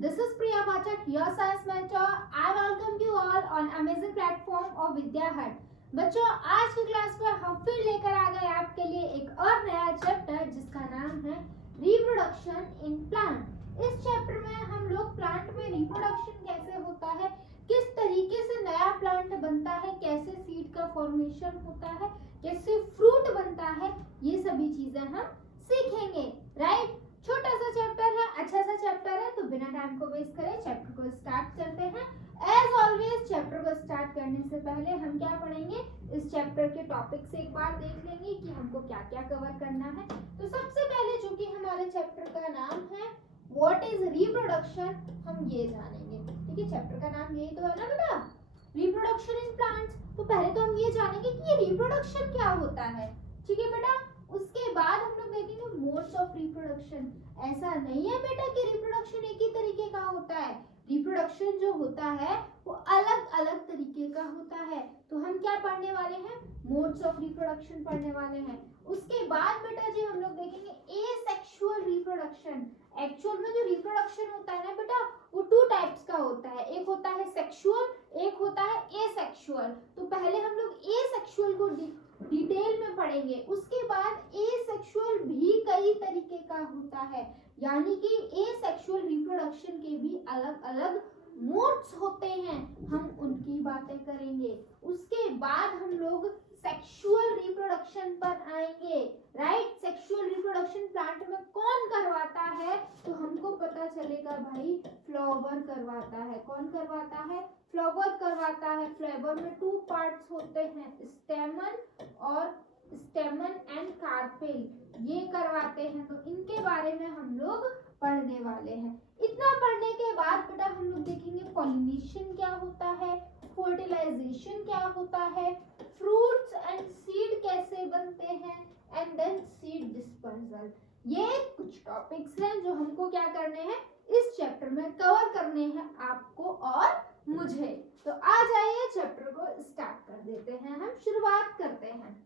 This is Priya Pathak, your science mentor. I welcome you all on amazing platform of Vidya Hut. बच्चों, आज की class में हम फिर लेकर आ गए आपके लिए एक और नया चैप्टर जिसका नाम है रिप्रोडक्शन इन प्लांट। इस चैप्टर में हम लोग प्लांट में रिप्रोडक्शन कैसे होता है, किस तरीके से नया प्लांट बनता है, कैसे सीड का फॉर्मेशन होता है, कैसे फ्रूट बनता है, ये सभी चीजें हम सीखेंगे। राइट, छोटा सा चैप्टर है, अच्छा सा चैप्टर है, तो बिना टाइम को वेस्ट करे चैप्टर को स्टार्ट करते हैं। एज ऑलवेज चैप्टर को स्टार्ट करने से पहले हम क्या पढ़ेंगे, इस चैप्टर के टॉपिक से एक बार देख लेंगे कि हमको क्या क्या कवर करना है। तो सबसे पहले जो कि हमारे चैप्टर का नाम है व्हाट इज रिप्रोडक्शन, हम ये जानेंगे। ठीक है, चैप्टर का नाम यही तो है ना बेटा, रिप्रोडक्शन इन प्लांट्स। तो पहले तो हम ये जानेंगे कि ये रिप्रोडक्शन क्या होता है। ठीक है बेटा, उसके बाद हम लोग देखेंगे मोड्स ऑफ रिप्रोडक्शन। ऐसा नहीं है बेटा कि रिप्रोडक्शन एक ही तरीके का होता है, रिप्रोडक्शन जो होता है वो अलग अलग तरीके का होता है। तो हम क्या पढ़ने वाले हैं, मोड्स ऑफ रिप्रोडक्शन पढ़ने वाले हैं। उसके बाद बेटा जी हम लोग देखेंगे एसेक्सुअल रिप्रोडक्शन। एक्चुअल में जो रिप्रोडक्शन होता है ना बेटा, वो टू टाइप्स का होता है, एक होता है सेक्सुअल, एक होता है एसेक्सुअल। तो पहले हम लोग एसेक्सुअल को डिटेल में पढ़ेंगे। उसके बाद एसेक्सुअल भी कई तरीके का होता है, यानी कि एसेक्सुअल रिप्रोडक्शन के भी अलग अलग मोड्स होते हैं, हम उनकी बातें करेंगे। उसके बाद हम लोग सेक्सुअल रिप्रोडक्शन पर आएंगे। राइट, सेक्सुअल रिप्रोडक्शन प्लांट में कौन करवाता है, तो हमको पता चलेगा भाई फ्लावर करवाता है। कौन करवाता है, फ्लावर करवाता है। फ्लावर में टू पार्ट्स होते हैं, स्टेमन और स्टेमन एंड कार्पेल, ये करवाते हैं। तो इनके बारे में हम लोग पढ़ने वाले हैं। इतना पढ़ने के बाद बेटा हम लोग देखेंगे पॉलिनेशन क्या होता है, फर्टिलाइजेशन क्या होता है, फ्रूट्स एंड सीड कैसे बनते हैं, एंड देन सीड डिस्पर्सल। ये कुछ टॉपिक्स हैं जो हमको क्या करने हैं, इस चैप्टर में कवर करने हैं आपको और मुझे। तो आ जाइए चैप्टर को स्टार्ट कर देते हैं, हम शुरुआत करते हैं।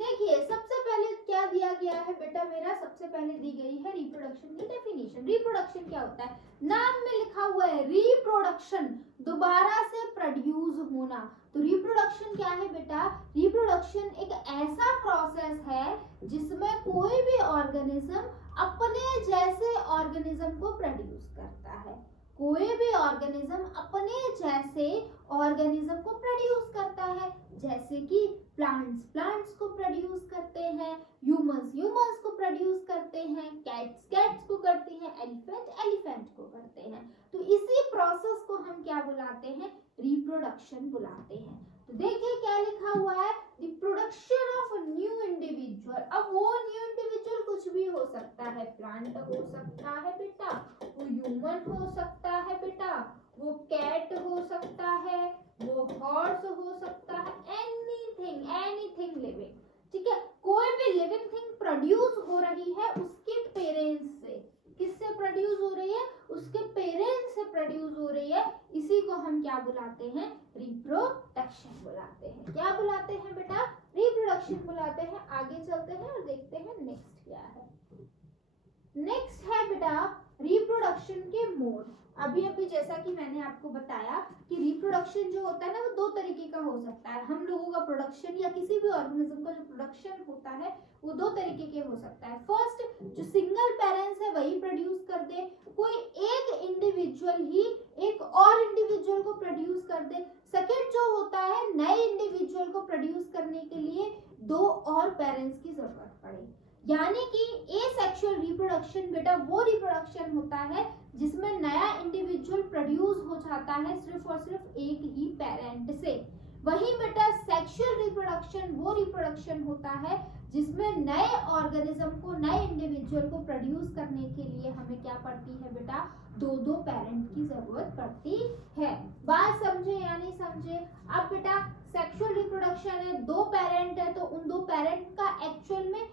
देखिए सबसे पहले क्या दिया गया है बेटा, मेरा सबसे पहले दी गई है रिप्रोडक्शन की डेफिनेशन। रिप्रोडक्शन क्या होता है, नाम में लिखा हुआ है रिप्रोडक्शन, दोबारा से प्रोड्यूस होना। तो रिप्रोडक्शन क्या है बेटा, रिप्रोडक्शन एक ऐसा प्रोसेस है जिसमें कोई भी ऑर्गेनिज्म अपने जैसे ऑर्गेनिज्म को प्रोड्यूस करता है। कोई भी ऑर्गेनिज्म अपने जैसे ऑर्गेनिज्म को प्रोड्यूस करता है, जैसे कि प्लांट्स को प्रोड्यूस करते हैं, ह्यूमंस को प्रोड्यूस करते हैं, कैट्स को करते हैं, एलिफेंट को करते हैं। तो इसी प्रोसेस को हम क्या बुलाते हैं, रिप्रोडक्शन बुलाते हैं। तो देखिए क्या लिखा हुआ है, the production of new individual. अब वो न्यू इंडिविजुअल कुछ भी हो सकता है, प्लांट हो सकता है बेटा, वो ह्यूमन हो सकता है बेटा, वो कैट हो सकता है, वो हॉर्स हो सकता है, एनीथिंग लिविंग। ठीक है, कोई भी लिविंग थिंग प्रोड्यूस हो रही है उसके पेरेंट्स से। किससे प्रोड्यूस हो रही है, उसके पेरेंट्स से प्रोड्यूस हो रही है। इसी को हम क्या बुलाते हैं, रिप्रोडक्शन बुलाते हैं। क्या बुलाते हैं बेटा, रिप्रोडक्शन बुलाते हैं। आगे चलते हैं और देखते हैं नेक्स्ट क्या है। नेक्स्ट है बेटा रिप्रोडक्शन के मोड। अभी जैसा कि मैंने आपको बताया कि रिप्रोडक्शन जो होता है ना, वो दो तरीके का हो सकता है। हम लोगों का प्रोडक्शन या किसी भी ऑर्गेनिज्म का जो प्रोडक्शन होता है वो दो तरीके के हो सकता है। फर्स्ट, जो सिंगल पेरेंट्स है वही प्रोड्यूस कर दे, कोई एक इंडिविजुअल ही एक और इंडिविजुअल को प्रोड्यूस कर दे। सेकेंड जो होता है, नए इंडिविजुअल को प्रोड्यूस करने के लिए दो और पेरेंट्स की जरूरत पड़े। यानी कि एसेक्सुअल रिप्रोडक्शन बेटा वो रिप्रोडक्शन होता है जिसमें नया इंडिविजुअल प्रोड्यूस हो जाता है सिर्फ और सिर्फ एक ही पेरेंट से। वही बेटा सेक्सुअल रिप्रोडक्शन वो रिप्रोडक्शन होता है जिसमें नए ऑर्गेनिज्म को, नए इंडिविजुअल को प्रोड्यूस करने के लिए हमें क्या पड़ती है बेटा, दो पेरेंट की जरूरत पड़ती है। बात समझे या नहीं समझे। अब बेटा सेक्सुअल रिप्रोडक्शन है, दो पेरेंट है, तो उन दो पेरेंट का एक्चुअल में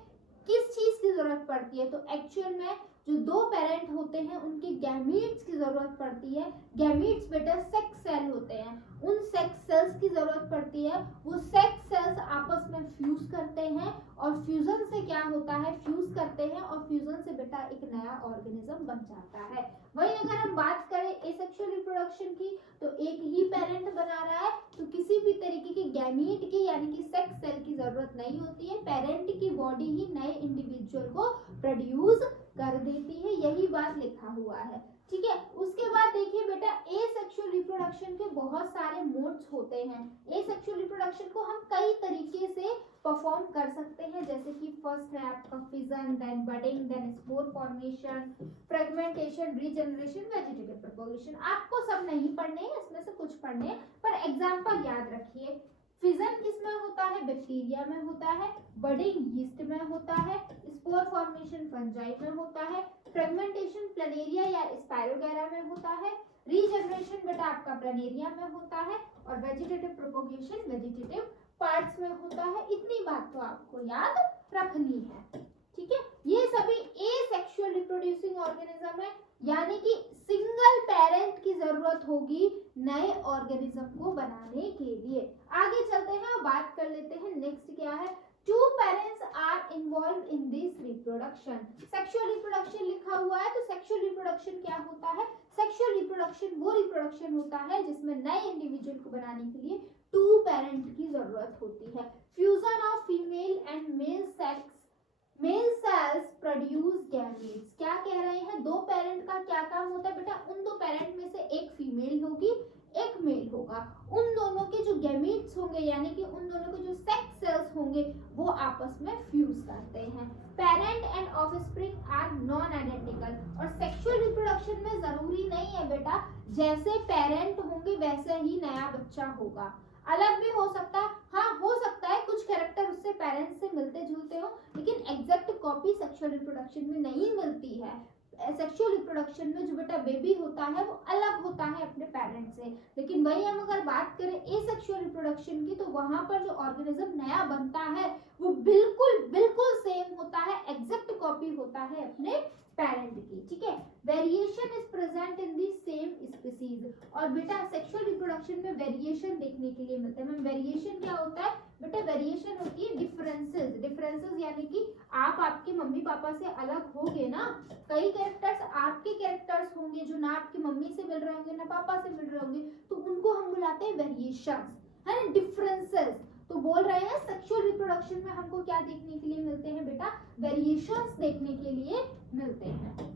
किस चीज की जरूरत पड़ती है, तो एक्चुअल में जो दो पेरेंट होते हैं उनके गैमीट्स की जरूरत पड़ती है। गैमीट्स बेटा सेक्स सेल होते हैं, उन सेक्स सेल्स की जरूरत पड़ती है। वो सेक्स सेल्स आपस में फ्यूज करते हैं और फ्यूजन से क्या होता है, फ्यूज करते हैं और फ्यूजन से बेटा एक नया ऑर्गेनिज्म बन जाता है। वही अगर हम बात करें एसेक्सुअल रिप्रोडक्शन की, तो एक ही पेरेंट बना रहा है, तो किसी भी तरीके के गैमीट की यानी कि सेक्स सेल की जरूरत नहीं होती है। पेरेंट की बॉडी ही नए इंडिविजुअल को प्रोड्यूस कर देती है, यही बात लिखा हुआ है। ठीक है, उसके बाद देखिए बेटा एसेक्सुअल रिप्रोडक्शन के बहुत सारे मोड्स होते हैं। एसेक्सुअल रिप्रोडक्शन को हम कई तरीके से परफॉर्म कर सकते हैं, जैसे कि फर्स्ट है आपका fission, then budding, then spore formation, fragmentation, regeneration, vegetative propagation. आपको सब नहीं पढ़ने हैं, इसमें से कुछ पढ़ने हैं, पर एग्जांपल याद रखिए। फिजन किसमें होता है, बैक्टीरिया में होता है। बडिंग यीस्ट में होता है। स्पोर फॉर्मेशन फंजाई में होता है। फ्रेगमेंटेशन प्लनेरिया या स्पाइरोगैरा में होता है। रीजनरेशन बेटा आपका प्लनेरिया में होता है। और वेजिटेटिव प्रोपगेशन वेजिटेटिव पार्ट्स में होता है। इतनी बात तो आपको याद रखनी है। ठीक है, ये सभी एसेक्सुअल रिप्रोड्यूसिंग ऑर्गेनिज्म है, यानी कि सिंगल पेरेंट की जरूरत होगी नए ऑर्गेनिज्म को बनाने के लिए। आगे चलते हैं और बात कर लेते हैं नेक्स्ट क्या है। Two parents are involve in this reproduction. Sexual reproduction लिखा हुआ है, तो सेक्सुअल रिप्रोडक्शन क्या होता है, सेक्सुअल रिप्रोडक्शन वो रिप्रोडक्शन होता है जिसमें नए इंडिविजुअल को बनाने के लिए टू पेरेंट की जरूरत होती है। Fusion of female and male cells produce gametes. क्या कह रहे हैं, दो पेरेंट का क्या काम होता है बेटा, उन दो पेरेंट में से एक फीमेल होगी एक मेल होगा, उन दोनों के जो गैमीट्स होंगे यानी कि उन दोनों के जो सेक्स सेल्स होंगे वो आपस में फ्यूज करते हैं। Parent and offspring are non identical. और सेक्सुअल रिप्रोडक्शन में जरूरी नहीं है बेटा जैसे पेरेंट होंगे वैसे ही नया बच्चा होगा, अलग भी हो सकता है। हाँ, हो सकता है कुछ कैरेक्टर उससे पेरेंट्स से मिलते जुलते हो, लेकिन एग्जैक्ट कॉपी सेक्सुअल रिप्रोडक्शन में नहीं मिलती है। सेक्सुअल रिप्रोडक्शन में जो बेटा बेबी होता है वो अलग होता है अपने पेरेंट्स से। लेकिन वही हम अगर बात करें एसेक्सुअल रिप्रोडक्शन की, तो वहां पर जो ऑर्गेनिज्म नया बनता है वो बिल्कुल बिल्कुल सेम होता है, एग्जैक्ट कॉपी होता है अपने पेरेंट की। ठीक है, variation is present in the same species. और बेटा सेक्सुअल रिप्रोडक्शन में वेरिएशन देखने के लिए मिलता है। वेरिएशन क्या होता है बेटा, वेरिएशन होती है डिफरेंसेस। डिफरेंसेस यानी कि आप आपके मम्मी पापा से अलग होगे ना, कई कैरेक्टर्स आपके कैरेक्टर्स होंगे जो ना आपकी मम्मी से मिल रहे होंगे ना पापा से मिल रहे होंगे, तो उनको हम बुलाते हैं वेरिएशन, है ना, डिफरेंसेस। तो बोल रहे हैं सेक्सुअल रिप्रोडक्शन में हमको क्या देखने के लिए मिलते हैं बेटा, वेरिएशंस देखने के लिए मिलते हैं।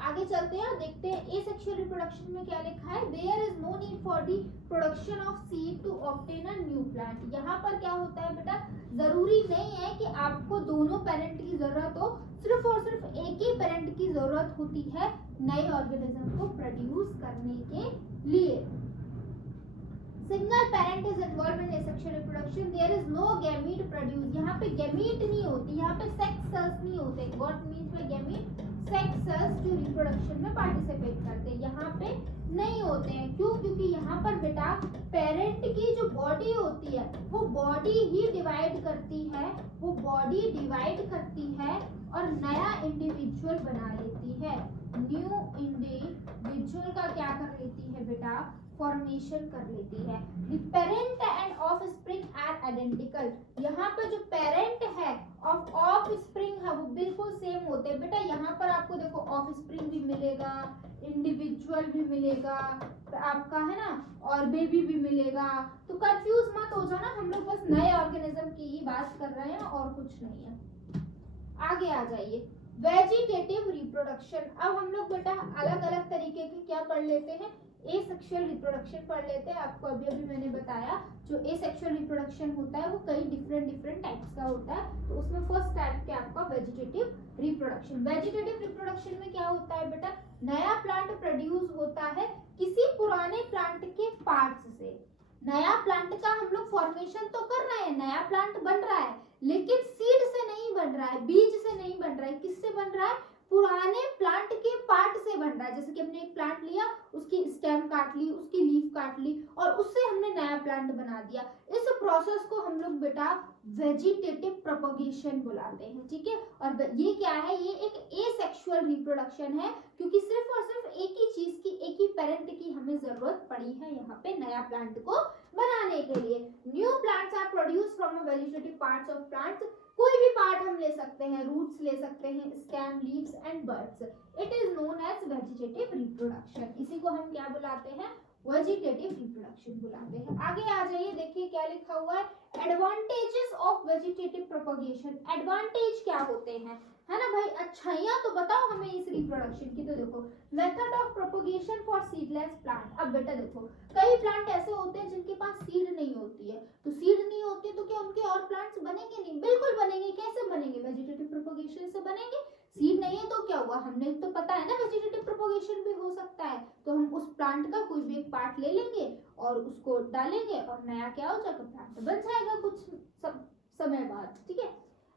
आगे चलते हैं और देखते हैं एसेक्सुअल रिप्रोडक्शन में क्या लिखा है। There is no need for the production of seed to obtain a new plant. यहाँ पर क्या होता है बेटा, जरूरी नहीं है कि आपको दोनों पेरेंट की जरूरत हो, सिर्फ और सिर्फ एक ही पेरेंट की जरूरत होती है नए ऑर्गेनिज्म को प्रोड्यूस करने के लिए। Single parent is involve in asexual reproduction, there is no gamete produce. यहाँ पे गैमीट नहीं होती, यहाँ पे सेक्स सेल्स नहीं होते। What means by gamete, sex cells जो रिप्रोडक्शन में पार्टिसिपेट करते हैं, यहाँ पे नहीं होते हैं। क्यों, क्योंकि यहाँ पर बेटा पेरेंट की जो बॉडी होती है वो बॉडी ही डिवाइड करती है, वो बॉडी डिवाइड करती है और नया इंडिविजुअल बना लेती है। न्यू इंडिविजुअल का क्या कर लेती है बेटा, फॉर्मेशन कर लेती है। The parent and offspring are identical। यहाँ पर जो पेरेंट है और ऑफस्प्रिंग है वो बिल्कुल सेम होते हैं। बेटा यहाँ पर आपको देखो ऑफस्प्रिंग भी मिलेगा, इंडिविजुअल भी मिलेगा आपका, है ना, और बेबी भी मिलेगा। तो कंफ्यूज मत हो जाना, हम लोग बस नए ऑर्गेनिज्म की ही बात कर रहे हैं और कुछ नहीं है। आगे आ जाइए, वेजिटेटिव रिप्रोडक्शन। अब हम लोग बेटा अलग अलग तरीके के क्या पढ़ लेते हैं, एसेक्सुअल रिप्रोडक्शन पढ़ लेते हैं। आपको अभी अभी मैंने बताया जो एसेक्सुअल रिप्रोडक्शन होता है वो कई डिफरेंट टाइप्स का होता है। तो उसमें फर्स्ट टाइप क्या आपका वेजिटेटिव रिप्रोडक्शन। वेजिटेटिव रिप्रोडक्शन में क्या होता है बेटा, नया प्लांट प्रोड्यूस होता है किसी पुराने प्लांट के पार्ट्स से। नया प्लांट का हम लोग फॉर्मेशन तो कर रहे हैं, नया प्लांट बन रहा है, लेकिन सीड से नहीं बन रहा है, बीज से नहीं बन रहा है। किससे बन रहा है, पुराने प्लांट के पार्ट से बन रहा है। जैसे कि हमने एक प्लांट लिया, उसकी स्टेम काट ली, उसकी लीफ काट ली और उससे हमने नया प्लांट बना दिया। इस प्रोसेस को हम लोग बेटा वेजिटेटिव प्रोपगेशन बुलाते हैं। ठीक है, और ये क्या है, ये एक एसेक्सुअल एसेक्सुअल रिप्रोडक्शन है, क्योंकि सिर्फ और सिर्फ एक ही चीज की, एक ही पेरेंट की हमें जरूरत पड़ी है यहाँ पे नया प्लांट को बनाने के लिए। New plants are produce from vegetative parts of plants. कोई भी पार्ट हम ले सकते हैं, रूट्स ले सकते हैं, stem, leaves and buds. It is known as vegetative reproduction. इसी को हम क्या बुलाते हैं? वेजिटेटिव रिप्रोडक्शन बुलाते हैं। आगे आ जाइए, देखिए क्या लिखा हुआ है, advantages of vegetative propagation. Advantage क्या होते हैं, है ना भाई? अच्छाइयां तो बताओ हमें इस रिप्रोडक्शन की। तो देखो, method of propagation for seedless plant. अब बेटा देखो, कई प्लांट ऐसे होते हैं जिनके पास सीड नहीं होती है, तो सीड नहीं होती तो क्या उनके और प्लांट्स बनेंगे? नहीं, बिल्कुल बनेंगे। कैसे बनेंगे? वेजिटेटिव प्रोपगेशन से बनेंगे। सीड नहीं है तो क्या हुआ? हमने तो पता है ना वेजिटेटिव प्रोपगेशन भी हो सकता है, तो हम उस प्लांट का कोई भी एक पार्ट ले लेंगे और उसको डालेंगे और नया क्या हो जाएगा? प्लांट बन जाएगा कुछ समय बाद, ठीक है।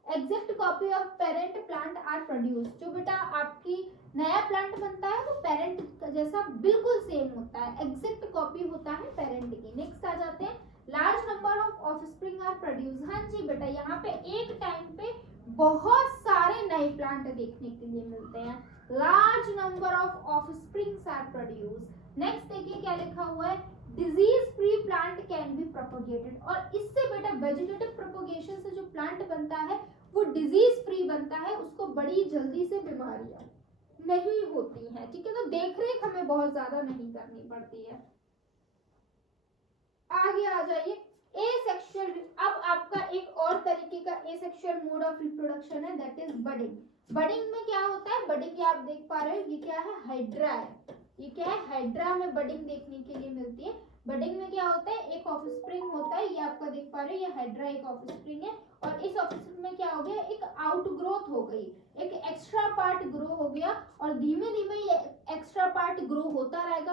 Exact copy of parent plant are produce. जो बेटा आपकी नया प्लांट बनता है वो पेरेंट जैसा बिल्कुल सेम होता है, एग्जैक्ट कॉपी होता है पेरेंट की। नेक्स्ट आ जाते हैं, large number of offspring are produce. हाँ जी बेटा, यहाँ पे एक टाइम पे बहुत सारे नए प्लांट देखने के लिए मिलते हैं। Large number of offsprings are produce. Next देखिए क्या लिखा हुआ है, disease free plant can be propagated. और इससे बेटा वेजिटेटिव प्रोपगेशन से जो प्लांट बनता है वो डिजीज फ्री बनता है, उसको बड़ी जल्दी से बीमारियां नहीं होती हैं, ठीक है। तो देखरेख हमें बहुत ज्यादा नहीं करनी पड़ती है। आगे आ जाइए, एसेक्सुअल। अब आपका एक और तरीके का एसेक्सुअल मोड ऑफ रिप्रोडक्शन है, दैट इज बडिंग। बडिंग में क्या होता है? बडिंग ये आप देख पा रहे हो, ये क्या है? हाइड्रा है। ये क्या है? हाइड्रा में बडिंग देखने के लिए मिलती है। बडिंग में क्या होता है? एक ऑफस्प्रिंग होता है, ये आपका देख पा रहे हो, ये हाइड्रा एक ऑफस्प्रिंग है, और इस ऑफस्प्रिंग में क्या हो गया? एक आउटग्रोथ हो गई, एक एक्स्ट्रा पार्ट ग्रो हो गया, और धीमे धीमे ये एक्स्ट्रा पार्ट ग्रो होता रहेगा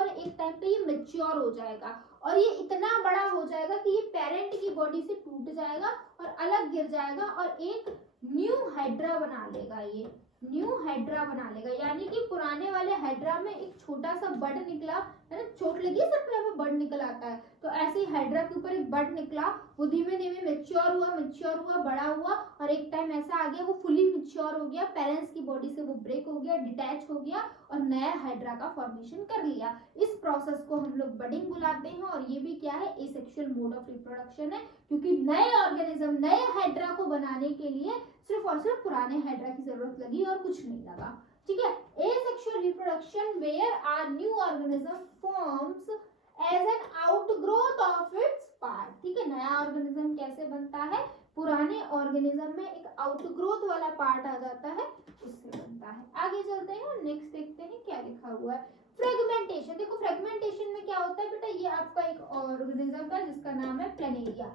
और एक टाइम पे ये मैच्योर हो जाएगा, और ये इतना बड़ा हो जाएगा कि ये पेरेंट की बॉडी से टूट जाएगा और अलग गिर जाएगा और एक न्यू हाइड्रा बना लेगा। ये न्यू हाइड्रा बना लेगा, यानी कि पुराने वाले हाइड्रा में एक छोटा सा बड निकला है ना, चोट लगी है सब पे बड निकल आता है, तो ऐसे ही हाइड्रा के ऊपर एक बड निकला, वो धीमे धीमे मैच्योर हुआ, बड़ा हुआ, और एक टाइम ऐसा आ गया वो फुली मैच्योर हो गया, पेरेंट्स की बॉडी से वो ब्रेक हो गया, डिटैच हो गया और नया हाइड्रा का फॉर्मेशन कर लिया। इस प्रोसेस को हम लोग बडिंग बुलाते हैं, और ये भी क्या है? एसेक्सुअल मोड ऑफ रिप्रोडक्शन है, क्योंकि नए ऑर्गेनिज्म, नए हाइड्रा को बनाने के लिए सिर्फ और सिर्फ पुराने हाइड्रा की जरूरत लगी और कुछ नहीं लगा, ठीक है। Asexual reproduction where are new organism forms as an outgrowth of its part, ठीक है। नया ऑर्गेनिज्म कैसे बनता है? पुराने ऑर्गेनिज्म में एक आउटग्रोथ वाला पार्ट आ जाता है, उससे बनता है। आगे चलते हैं और नेक्स्ट देखते हैं क्या लिखा हुआ है, फ्रेगमेंटेशन। देखो फ्रेगमेंटेशन में क्या होता है बेटा, ये आपका एक ऑर्गेनिज्म का जिसका नाम है प्लेनेरिया,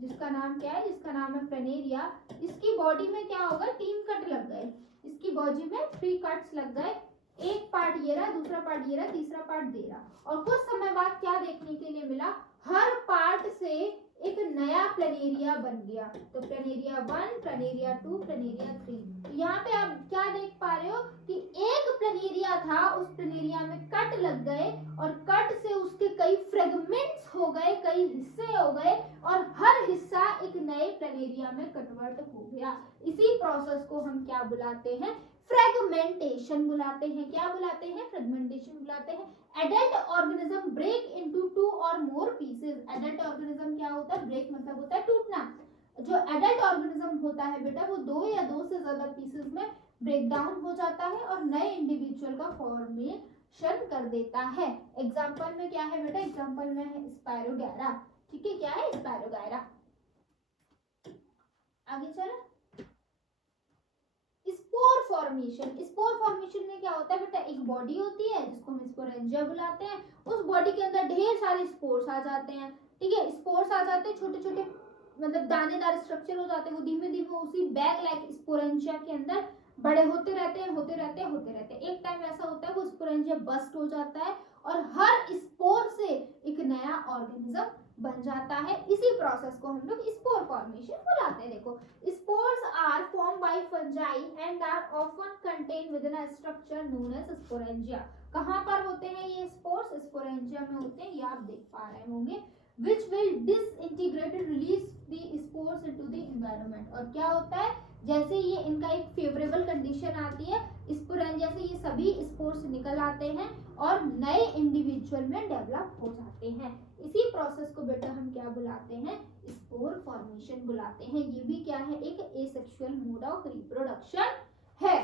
जिसका नाम क्या है? जिसका नाम है प्लेनेरिया। इसकी बॉडी में क्या होगा? 3 कट लग गए, इसकी बॉडी में 3 कट्स लग गए, एक पार्ट ये रहा, दूसरा पार्ट ये रहा, तीसरा पार्ट दे रहा, और कुछ समय बाद क्या देखने के लिए मिला? हर पार्ट से एक नया प्लेनेरिया बन गया। तो प्लेनेरिया 1, प्लेनेरिया 2, प्लेनेरिया 3। यहाँ पे आप क्या देख पा रहे हो कि एक प्लेनेरिया था, उस प्लेनेरिया में कट लग गए, और कट से उसके कई फ्रेगमेंट्स हो गए, कई हिस्से हो गए, और हर हिस्सा एक नए प्लेनेरिया में कन्वर्ट हो गया। इसी प्रोसेस को हम क्या बुलाते हैं? फ्रेगमेंटेशन बुलाते हैं। क्या बुलाते हैं? फ्रेगमेंटेशन बुलाते हैं। एडल्ट ऑर्गेनिज्म ब्रेक इनटू 2 और मोर पीसेस। एडल्ट ऑर्गेनिज्म क्या होता है? ब्रेक मतलब होता है टूटना। जो एडल्ट ऑर्गेनिज्म होता है बेटा, वो 2 या 2 से ज्यादा पीसेस में ब्रेक डाउन हो जाता है और नए इंडिविजुअल का फॉर्मेशन कर देता है। एग्जाम्पल में क्या है बेटा? एग्जाम्पल में है स्पायरोगैरा, ठीक है। क्या है? स्पायरोगैरा। आगे चलो, स्पोर फॉर्मेशन। स्पोर फॉर्मेशन में क्या होता है बेटा? एक बॉडी होती है जिसको हम स्पोरेंजिया बुलाते हैं, उस बॉडी के अंदर ढेर सारे स्पोर्स आ जाते हैं, ठीक है। स्पोर्स आ जाते हैं, छोटे छोटे मतलब दानेदार स्ट्रक्चर हो जाते हैं, वो धीमे धीमे उसी बैग लाइक स्पोरेंजिया के अंदर बड़े होते रहते हैं। एक टाइम ऐसा होता है वो स्पोरेंजिया बस्ट हो जाता है और हर स्पोर से एक नया ऑर्गेनिज्म बन जाता है। इसी प्रोसेस को हम लोग स्पोर फॉर्मेशन बुलाते हैं। देखो, spores are form by fungi and are often contain with a structure known as sporangia. कहां पर होते हैं ये स्पोर्स? स्पोरेंजिया में होते हैं, ये आप देख पा रहे होंगे। which will disintegrate release the spores into the environment। और क्या होता है? जैसे ये इनका एक फेवरेबल कंडीशन आती है, स्पोर्स निकल आते हैं और नए इंडिविजुअल में डेवलप हो जाते हैं। इसी प्रोसेस को बेटा हम क्या बुलाते हैं, स्पोर फॉर्मेशन बुलाते हैं। ये भी क्या है, एक एसेक्सुअल मोड ऑफ रिप्रोडक्शन है।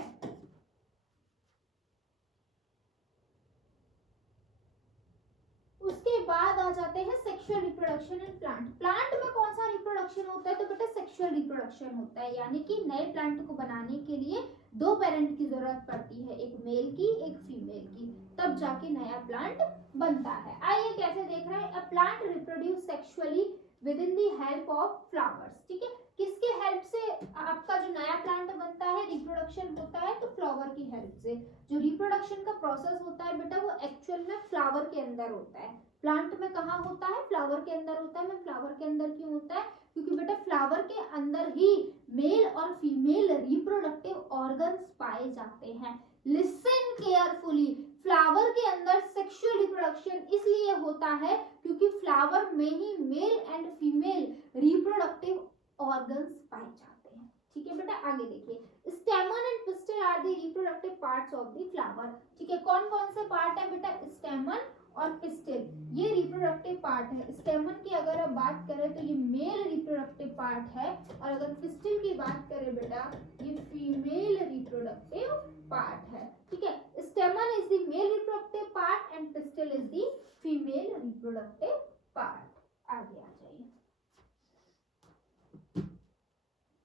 उसके बाद आ जाते हैं sexual reproduction in plant. Plant में कौन सा रिप्रोडक्शन होता है, तो बेटा सेक्सुअल रिप्रोडक्शन होता है, यानी कि नए प्लांट को बनाने के लिए दो पेरेंट की जरूरत पड़ती है, एक मेल की एक फीमेल की, तब जाके नया प्लांट बनता है। आइए कैसे देख रहे हैं, a plant reproduce sexually with in the help of flowers. ठीक है, किसके हेल्प से आपका जो नया प्लांट बनता है, रिप्रोडक्शन होता है, तो फ्लावर की हेल्प से। जो रिप्रोडक्शन का प्रोसेस होता है बेटा वो एक्चुअल में फ्लावर के अंदर होता है। प्लांट में कहाँ होता है, फ्लावर के अंदर होता है। मैं फ्लावर के अंदर क्यों होता है, क्योंकि बेटा फ्लावर के अंदर ही मेल और फीमेल रिप्रोडक्टिव ऑर्गन्स पाए जाते हैं। लिसन केयरफुली, फ्लावर के अंदर सेक्सुअल रिप्रोडक्शन इसलिए होता है क्योंकि फ्लावर में ही male and female reproductive organs पाए जाते हैं। ठीक है बेटा, आगे देखिए, stamen and pistil are the reproductive parts of the flower. ठीक है, कौन कौन से पार्ट है बेटा, स्टेमन और पिस्टल, ये रिप्रोडक्टिव पार्ट है। स्टेमन की अगर आप बात करें तो ये मेल रिप्रोडक्टिव पार्ट है, और अगर पिस्टल की बात करें बेटा ये फीमेल रिप्रोडक्टिव पार्ट है। ठीक है, स्टेमन is the mail reproductive part and pistil is the female reproductive part. आगे आ जाइए।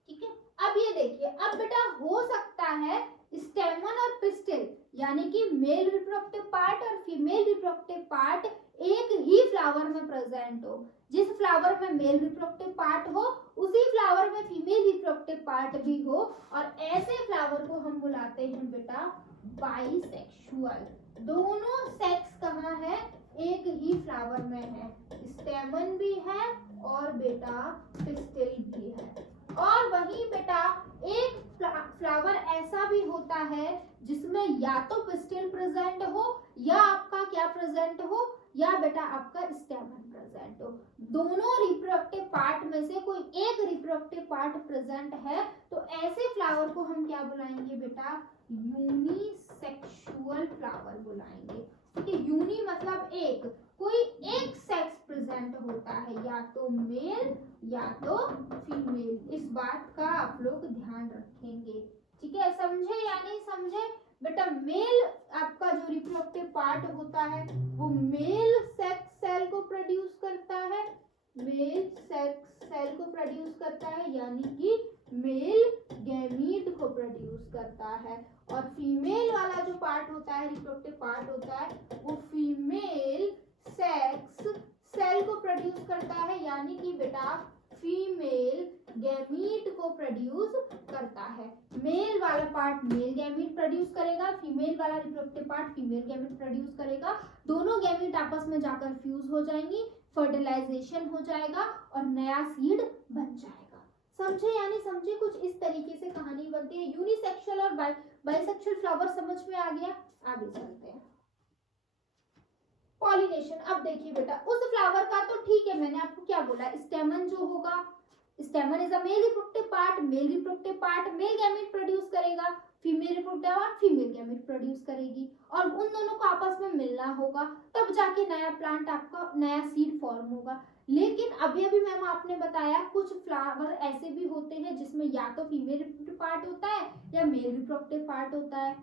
ठीक है, अब ये देखिए, अब बेटा हो सकता है स्टेमन और पिस्टल यानी कि मेल रिप्रोडक्टिव पार्ट और फीमेल रिप्रोडक्टिव पार्ट एक ही फ्लावर में प्रेजेंट हो। जिस फ्लावर में मेल रिप्रोडक्टिव पार्ट हो उसी फ्लावर में फीमेल रिप्रोडक्टिव पार्ट भी हो, और ऐसे फ्लावर को हम बुलाते हैं बेटा बाइसेक्सुअल। दोनों सेक्स कहाँ है, एक ही फ्लावर में है, स्टेमन भी है और बेटा पिस्टल भी है। और वहीं बेटा एक फ्लावर ऐसा भी होता है जिसमें या तो पिस्टल प्रेजेंट हो या आपका क्या प्रेजेंट हो, या बेटा आपका स्टेमन प्रेजेंट हो। दोनों रिप्रोडक्टिव पार्ट में से कोई एक रिप्रोडक्टिव पार्ट प्रेजेंट है तो ऐसे फ्लावर को हम क्या बुलाएंगे बेटा, यूनिसेक्सुअल फ्लावर बुलाएंगे। ठीक है, यूनी मतलब एक, कोई एक सेक्स प्रेजेंट होता है, या तो मेल या तो फीमेल। इस बात का आप लोग ध्यान रखेंगे। ठीक है, समझे या नहीं समझे बेटा, मेल आपका जो रिप्रोडक्टिव पार्ट होता है वो मेल सेक्स सेल को प्रोड्यूस करता है, मेल सेक्स सेल को प्रोड्यूस करता है, यानी कि मेल गैमीट को प्रोड्यूस करता है, और फीमेल वाला जो पार्ट होता है, रिप्रोडक्टिव पार्ट होता है, वो फीमेल सेक्स सेल को प्रोड्यूस करता है, यानी कि बेटा फीमेल गैमीट को प्रोड्यूस करता है। मेल वाला पार्ट मेल गैमीट प्रोड्यूस करेगा, फीमेल वाला reproductive part female gamete produce करेगा। दोनों गैमीट आपस में जाकर फ्यूज हो जाएंगी, फर्टिलाइजेशन हो जाएगा और नया सीड बन जाएगा। समझे यानी समझे, कुछ इस तरीके से कहानी बनती है। यूनिसेक्सुअल और बाइसेक्सुअल फ्लावर समझ में आ गया, आगे चलते हैं। पॉलिनेशन, अब देखिए बेटा, उस फ्लावर का तो ठीक है, मैंने आपको क्या बोला, स्टेमन जो होगा, stamen is a male reproductive part, male reproductive part male gamete produce करेगा, female reproductive part female gamete produce करेगी, और उन दोनों को आपस में मिलना होगा, तब जाके नया प्लांट आपका नया सीड फॉर्म होगा। लेकिन अभी अभी मैम आपने बताया कुछ फ्लावर ऐसे भी होते हैं जिसमें या तो फीमेल रिप्रोडक्टिव पार्ट होता है या मेल रिप्रोडक्टिव पार्ट होता है,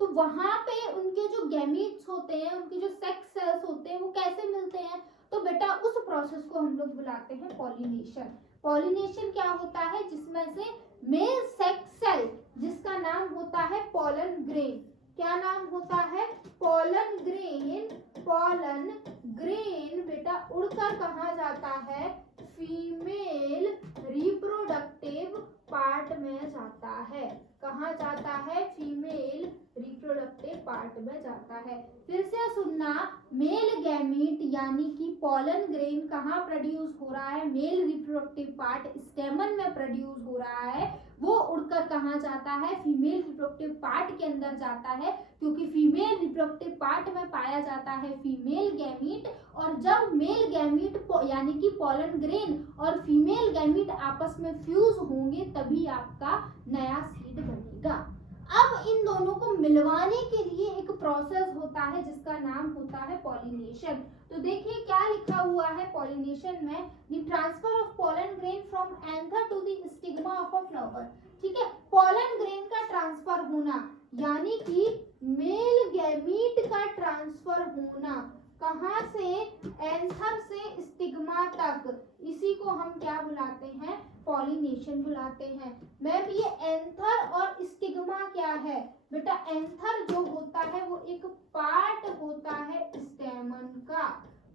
तो वहां पे उनके जो गैमीट्स होते हैं, उनके जो सेक्स सेल्स होते हैं, वो कैसे मिलते हैं, तो बेटा उस प्रोसेस को हम लोग बुलाते हैं पॉलिनेशन। पॉलिनेशन क्या होता है, जिसमें से मेल सेक्स सेल जिसका नाम होता है पोलन ग्रेन, क्या नाम होता है, पोलन ग्रेन। पोलन ग्रेन बेटा उड़कर कहाँ जाता है, फीमेल रिप्रोडक्टिव पार्ट में जाता है। कहाँ जाता है, फीमेल रिप्रोडक्टिव पार्ट में जाता है। फिर से सुनना, मेल गैमीट यानी कि पोलन ग्रेन कहाँ प्रोड्यूस हो रहा है, मेल रिप्रोडक्टिव पार्ट स्टेमन में प्रोड्यूस हो रहा है, वो उड़कर कहाँ जाता है, फीमेल रिप्रोडक्टिव पार्ट के अंदर जाता है, क्योंकि फीमेल रिप्रोडक्टिव पार्ट में पाया जाता है फीमेल गैमीट, और जब मेल गैमीट यानी कि पोलन ग्रेन और फीमेल गैमीट आपस में फ्यूज होंगे तभी आपका नया सीड बनेगा। अब इन दोनों को मिलवाने के लिए एक प्रोसेस होता है जिसका नाम होता है पॉलिनेशन। तो देखिए क्या लिखा हुआ है पॉलिनेशन में, the transfer of pollen grain from anther to the stigma of a flower. ठीक है, पोलन ग्रेन का ट्रांसफर होना यानी कि मेल गैमीट का ट्रांसफर होना, कहां से, एंथर से स्टिग्मा तक, इसी को हम क्या बुलाते हैं, पॉलिनेशन बुलाते हैं। मैम ये एंथर और स्टिग्मा क्या है बेटा, एंथर जो होता है वो एक पार्ट होता है स्टेमन का,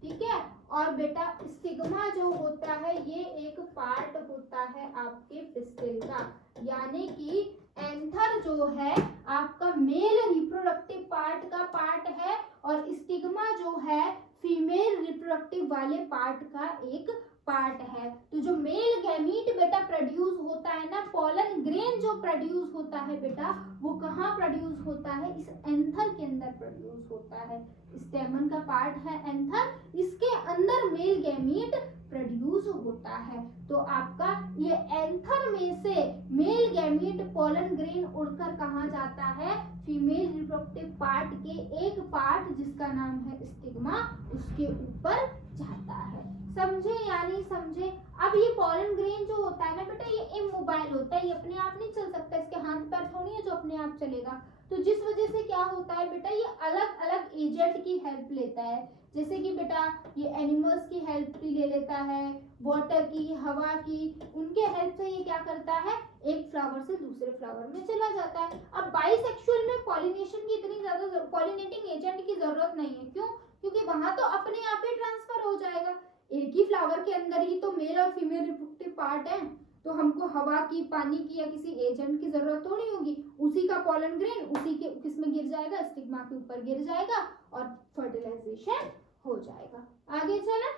ठीक है, और बेटा स्टिग्मा जो होता है ये एक पार्ट होता है आपके पिस्टिल का, यानी कि एंथर जो है आपका मेल रिप्रोडक्टिव पार्ट का पार्ट है और स्टिग्मा जो है फीमेल रिप्रोडक्टिव वाले पार्ट का एक पार्ट है। तो जो मेल गैमीट बेटा प्रोड्यूस होता है ना, पोलन ग्रेन जो प्रोड्यूस होता है बेटा, वो कहाँ प्रोड्यूस होता है, इस एंथर के अंदर प्रोड्यूस होता है। स्टेमन का पार्ट है एंथर, इसके अंदर मेल गैमीट प्रोड्यूस होता है। तो आपका ये एंथर में से मेल गैमीट पोलन ग्रेन उड़कर कहाँ जाता है, फीमेल रिप्रोडक्टिव पार्ट के एक पार्ट जिसका नाम है स्टिग्मा, उसके ऊपर जाता है। समझे या नहीं समझे? अब ये पोलन ग्रेन जो होता है ना बेटा, ये इमोबाइल होता है, ये अपने आप नहीं चल सकता, इसके हाथ पैर थोड़ी है जो अपने आप चलेगा। तो जिस वजह से क्या होता है बेटा, ये अलग अलग एजेंट की हेल्प लेता है, जैसे कि बेटा ये एनिमल्स की हेल्प भी ले लेता है, वाटर की, हवा की, उनके हेल्प से ये क्या करता है, एक फ्लावर से दूसरे फ्लावर में चला जाता है। अब बाइसेक्सुअल में पॉलिनेशन की इतनी ज्यादा पॉलिनेटिंग एजेंट की जरूरत नहीं है, क्यों, क्योंकि वहां तो अपने आप ही ट्रांसफर हो जाएगा, एक ही फ्लावर के अंदर ही तो मेल और फीमेल रिप्रोडक्टिव पार्ट है, तो हमको हवा की, पानी की या किसी एजेंट की जरूरत थोड़ी होगी। उसी का पोलन ग्रेन उसी के किसमें गिर जाएगा, स्टिग्मा के ऊपर गिर जाएगा और फर्टिलाइजेशन हो जाएगा। आगे चला,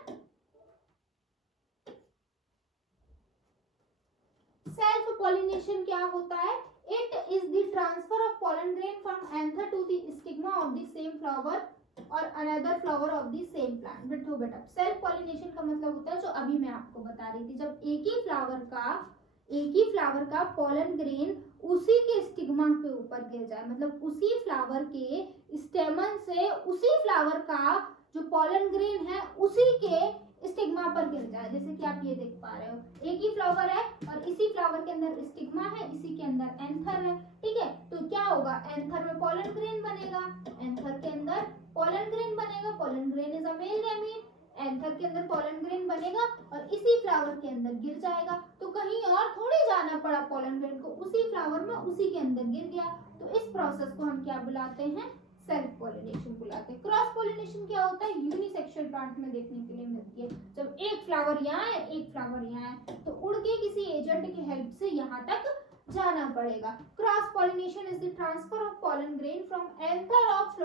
सेल्फ पॉलिनेशन क्या होता है, it is the transfer of pollen grain from anther to the stigma of the same flower और another flower of the same plant. देखो बेटा सेल्फ पॉलिनेशन का मतलब होता है जो अभी मैं आपको बता रही थी, जब एक ही फ्लावर का पोलन ग्रेन उसी के स्टिग्मा के ऊपर गिर जाए, मतलब उसी फ्लावर के स्टेमन से उसी फ्लावर का जो पोलन ग्रेन है उसी के स्टिग्मा पर गिर जाए। जैसे कि आप ये देख पा रहे हो, एक ही फ्लावर है और इसी फ्लावर के अंदर स्टिग्मा है, इसी के अंदर एंथर है, ठीक है, तो क्या होगा, एंथर में पोलन ग्रेन बनेगा, एंथर के अंदर पोलन ग्रेन बनेगा, pollen grain is a male gamete, anther के अंदर पोलन ग्रेन बनेगा और इसी फ्लावर के अंदर गिर जाएगा। तो कहीं और थोड़ी जाना पड़ा पोलन ग्रेन को, उसी फ्लावर में उसी के अंदर गिर गया। तो इस प्रोसेस को हम क्या बुलाते हैं, सेल्फ पॉलिनेशन बुलाते हैं। क्रॉस पॉलिनेशन क्या होता है, यूनिसेक्सुअल प्लांट में देखने के लिए मिलती है, जब एक फ्लावर यहाँ है एक फ्लावर यहाँ है तो उड़ के किसी एजेंट की हेल्प से यहाँ तक जाना पड़ेगा। Cross pollination is the transfer of pollen grain from anther of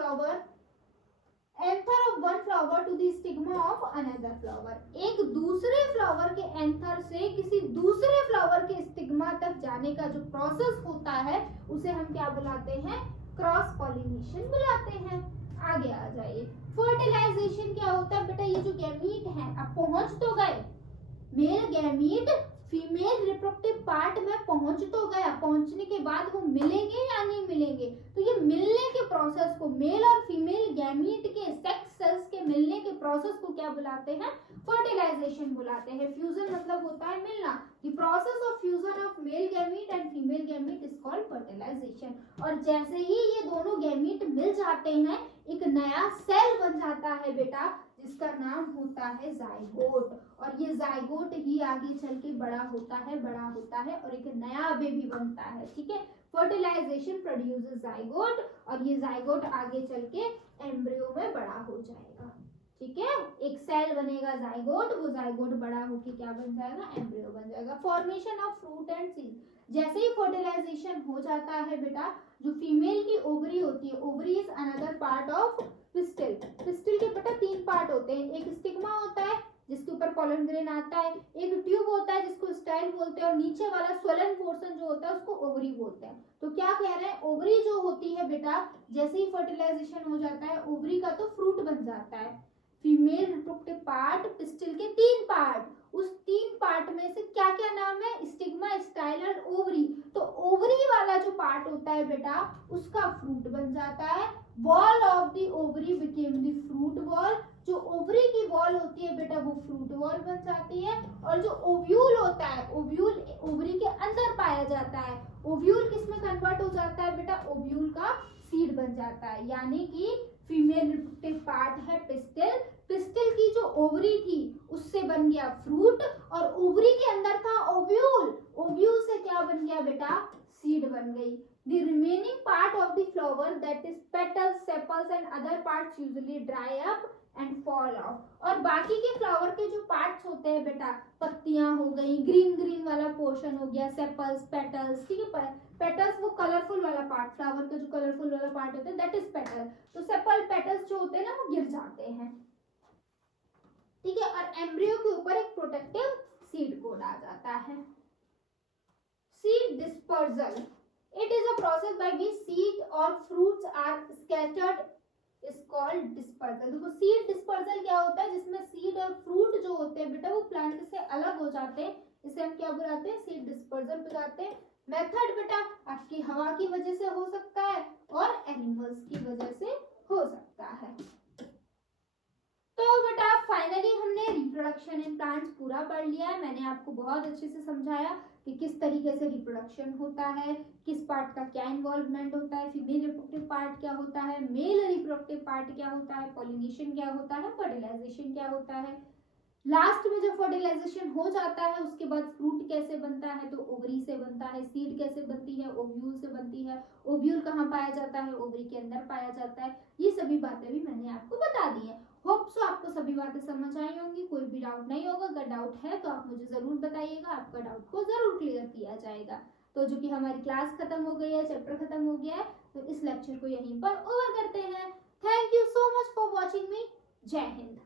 one flower to the stigma of another flower. एक दूसरे फ्लावर के एंथर से किसी दूसरे फ्लावर के स्टिग्मा तक जाने का जो प्रोसेस होता है उसे हम क्या बुलाते हैं, क्रॉस पॉलिनेशन बुलाते हैं। आगे आ जाइए, फर्टिलाइजेशन क्या होता है बेटा, ये जो गैमीट है अब पहुंच तो गए, male gamete female reproductive part में पहुंच तो गया, पहुंचने के बाद वो मिलेंगे या नहीं मिलेंगे, तो ये मिलने के प्रोसेस को, मेल और फीमेल गैमीट के सेक्स सेल्स के मिलने के प्रोसेस को क्या बुलाते हैं, फर्टिलाइजेशन बुलाते हैं। फ्यूजन मतलब होता है मिलना, the process of fusion of male gamete and female gamete is called fertilisation. और जैसे ही ये दोनों गैमीट मिल जाते हैं एक नया सेल बन जाता है बेटा, जिसका नाम होता है जाइगोट, और ये जाइगोट ही आगे चल के बड़ा होता है और एक नया बेबी बनता है, ठीक है। फर्टिलाइजेशन प्रोड्यूसेस जाइगोट और ये जाइगोट आगे चल के एम्ब्रियो में बड़ा हो जाएगा, ठीक है, एक सेल बनेगा जाइगोट, वो जाइगोट बड़ा होके क्या बन जाएगा, एम्ब्रियो बन जाएगा। Formation of fruit and seed, जैसे ही फर्टिलाइजेशन हो जाता है बेटा, जो फीमेल की ओवरी होती है, ovary is another part of pistil. Pistil के बेटा तीन पार्ट होते हैं, एक स्टिग्मा होता है जिसके ऊपर पोलन ग्रेन आता है, एक ट्यूब होता है जिसको स्टाइल बोलते हैं और नीचे वाला स्वलन पोर्शन जो होता है उसको ओवरी बोलते हैं। तो क्या कह रहे हैं, ओवरी जो होती है बेटा जैसे ही फर्टिलाइजेशन हो जाता है ओवरी का तो फ्रूट बन जाता है। फीमेल रिप्रोडक्टिव पार्ट पिस्टिल के तीन पार्ट, उस तीन पार्ट में से क्या क्या नाम है, स्टिग्मा, स्टाइल और ओवरी। तो ओवरी वाला जो पार्ट होता है बेटा उसका फ्रूट बन जाता है, wall of the ovary became the fruit wall. जो ओवरी की वॉल होती है बेटा वो फ्रूट वॉल बन जाती है। और जो ओव्यूल होता है, ओव्यूल ओवरी के अंदर पाया जाता है, ओव्यूल किसमें कन्वर्ट हो जाता है बेटा, ओव्यूल का सीड बन जाता है। यानी कि फीमेल रिप्रोडक्टिव पार्ट है पिस्टिल, पिस्टिल की जो ओवरी थी उससे बन गया फ्रूट, और ओवरी के अंदर था ओव्यूल, ओव्यूल से क्या बन गया बेटा, सीड बन गई। The remaining part of the flower, that is petals, sepals and other parts usually dry up and fall off. और बाकी के फ्लावर के जो पार्ट्स होते हैं बेटा, पत्तियां हो गई, ग्रीन ग्रीन वाला पोर्शन हो गया, सेपल्स, पेटल्स, ठीक है। पेटल्स वो कलरफुल वाला पार्ट, फ्लावर का जो कलरफुल वाला पार्ट होता है दैट इज पेटल। तो सेपल पेटल्स जो होते हैं ना वो गिर जाते हैं, ठीक है। और एम्ब्रियो के ऊपर एक प्रोटेक्टिव सीड कोड आ जाता है। Seed dispersal, it is a process by which seed or fruits are scattered is called dispersal। देखो सीड डिस्पर्सल क्या होता है, जिसमें सीड और फ्रूट जो होते हैं बेटा वो प्लांट से अलग हो जाते हैं, इसे हम क्या बुलाते हैं, सीड डिस्पर्सल बुलाते हैं। मेथड बेटा आपकी हवा की वजह से हो सकता है और एनिमल्स की वजह से हो सकता है। तो बेटा फाइनली हमने रिप्रोडक्शन इन प्लांट्स पूरा पढ़ लिया है। मैंने आपको बहुत अच्छे से समझाया कि किस तरीके से रिप्रोडक्शन होता है, किस पार्ट का क्या इन्वॉल्वमेंट होता है, फीमेल रिप्रोडक्टिव पार्ट क्या होता है, मेल रिप्रोडक्टिव पार्ट क्या होता है, पॉलिनेशन क्या होता है, फर्टिलाइजेशन क्या होता है। लास्ट में जब फर्टिलाइजेशन हो जाता है उसके बाद फ्रूट कैसे बनता है, तो ओवरी से बनता है। सीड कैसे बनती है, ओव्यूल से बनती है। ओव्यूल कहाँ पाया जाता है, ओवरी के अंदर पाया जाता है। ये सभी बातें भी मैंने आपको बता दी है। होप सो आपको सभी बातें समझ आई होंगी, कोई भी डाउट नहीं होगा। अगर डाउट है तो आप मुझे जरूर बताइएगा, आपका डाउट को जरूर क्लियर किया जाएगा। तो जो कि हमारी क्लास खत्म हो गई है, चैप्टर खत्म हो गया है, तो इस लेक्चर को यहीं पर ओवर करते हैं। Thank you so much for watching मी। जय हिंद।